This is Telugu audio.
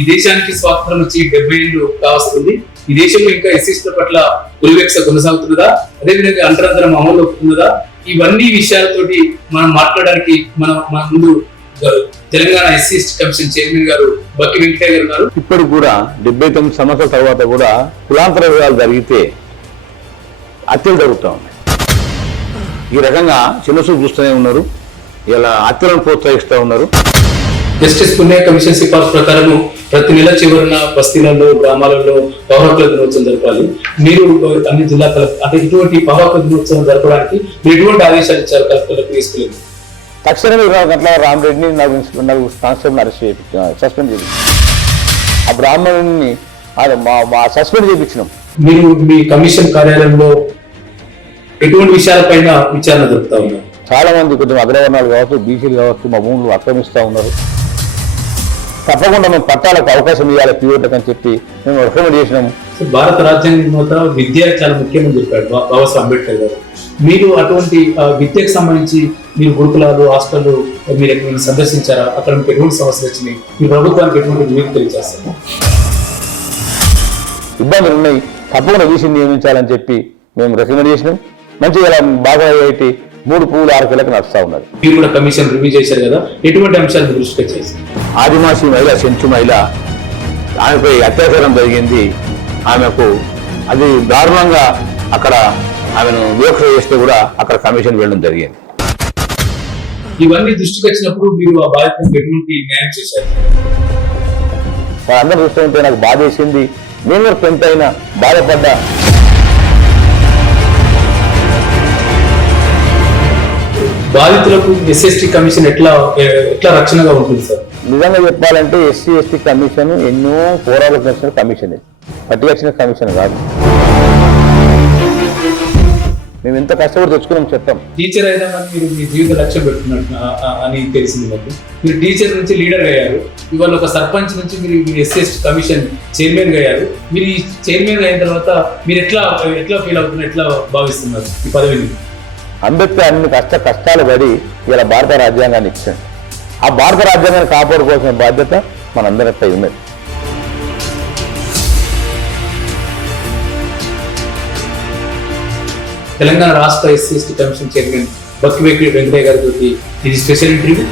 ఈ దేశానికి స్వాతంత్రం వచ్చి 70 ఏళ్ళు కావస్తుంది. ఈ దేశంలో ఇంకా ఎస్సీల పట్ల ఉరివేక్ష కొనసాగుతున్నదా, అదేవిధంగా అంతరంతరం అమలు అవుతున్నదా, ఇవన్నీ విషయాలతోటి మనం మాట్లాడడానికి మన ముందు తెలంగాణ ఎస్సీ కమిషన్ చైర్మన్ గారు బక్కి వెంకటయ్య గారు ఉన్నారు. ఇప్పటికి కూడా 79 సంవత్సరాల తర్వాత కూడా కులాంతర వివాదాలు జరిగితే హత్యలు జరుగుతూ ఉన్నాయి. ఈ రకంగా చిన్నసూపు చూస్తూనే ఉన్నారు. ఇలా హత్యలను ప్రోత్సహిస్తూ ఉన్నారు. జస్టిస్ పుణ్య కమిషన్ సిఫార్సు ప్రకారం ప్రతి నెల చివరిన బస్తీలలో, గ్రామాలలో పౌర హక్కుల దినోత్సవం జరపాలి. మీరు అన్ని జిల్లా అంటే ఇటువంటి పౌర హక్కుల దినోత్సవం జరపడానికి మీరు ఎటువంటి ఆదేశాలు ఇచ్చారు కలెక్టర్లకు తీసుకెళ్ళి? తక్షణమే 20 గంటల రామరెడ్డిని నలుగురు కానిస్టేబుల్ సస్పెండ్ చేయించాం. ఆ బ్రాహ్మణుని సస్పెండ్ చేయించినాం. మీరు మీ కమిషన్ కార్యాలయంలో ఎటువంటి విషయాలపైన విచారణ జరుపుతా ఉన్నారు? చాలా మంది కొంచెం అగ్రవర్ణాలు కావచ్చు, బీసీలు కావచ్చు, మా భూములు ఆక్రమిస్తూ ఉన్నారు. తప్పకుండా మేము పట్టాలకు అవకాశం ఇవ్వాలి పిఓటకు అని చెప్పి మేము రికమెండ్ చేసినాము. భారత రాజ్యాంగ నిర్మాత విద్య చాలా ముఖ్యమని చెప్పాడు బాబాసాహెబ్ అంబేద్కర్ గారు. మీరు అటువంటి విద్యకు సంబంధించి మీరు గురుకులాలు, హాస్టళ్ళు మీరు ఎక్కడ సందర్శించారా? అక్కడ మీకు ఎటువంటి సమస్యలు వచ్చినాయి? మీ ప్రభుత్వానికి ఎటువంటి నివేదిక తెలియజేస్తారు? ఇబ్బందులు ఉన్నాయి, తప్పకుండా వీసీని నియమించాలని చెప్పి మేము రికమెండ్ చేసినాం. మంచిగా బాగా పెట్టి 3 పువ్వులు 6 కిలోకి నడుస్తూ ఉన్నారు. మీరు కూడా కమిషన్ రివ్యూ చేశారు కదా, ఎటువంటి అంశాలు దృష్టికి చేశారు? ఆదివాసీ మహిళ, సెంచు మహిళ, ఆమెపై అత్యాచారం జరిగింది. ఆమెకు అది దారుణంగా అక్కడ ఆమెను వివక్ష చేస్తే కూడా అక్కడ కమిషన్ వెళ్ళడం జరిగింది. ఇవన్నీ దృష్టికి వచ్చినప్పుడు మీరు ఆ బాధ్యతను ఎటువంటి న్యాయం చేశారు? వాళ్ళందరూ చూస్తుంటే నాకు బాధ వేసింది. నేను కూడా ఎంత అయినా బాధపడ్డా. బాధితులకు ఎస్ఎస్టీ కమిషన్ ఎట్లా రక్షణగా ఉంటుంది సార్? నిజంగా చెప్పాలంటే ఎస్సీ ఎస్టీ కమిషన్ ఎన్నో పోరాటాలకు వచ్చిన కమిషన్, పట్టి వచ్చిన కమిషన్ కాదు. మేము ఎంత కష్టపడి తెచ్చుకున్నాం చెప్తాం. టీచర్ అయినా మీరు మీ జీవిత లక్ష్యం పెట్టుకున్నట్టు అని తెలిసింది మాకు. మీరు టీచర్ నుంచి లీడర్ అయ్యారు, ఇవాళ ఒక సర్పంచ్ నుంచి మీరు ఎస్సీ కమిషన్ చైర్మన్ అయ్యారు. మీరు ఈ చైర్మన్ అయిన తర్వాత మీరు ఎట్లా ఫీల్ అవుతున్నారు, ఎట్లా భావిస్తున్నారు ఈ పదవిని? అంబేద్కర్ అన్ని కష్టాలు పడి ఇలా భారత రాజ్యాంగాన్ని ఇచ్చాడు. ఆ భారత రాజ్యాంగాన్ని కాపాడుకోవాల్సిన బాధ్యత మనందరిపై ఉన్నది. తెలంగాణ రాష్ట్ర ఎస్సీ కమిషన్ చైర్మన్ బక్కి వెంకటయ్య గారి ఇది స్పెషల్ ఇంటర్వ్యూ.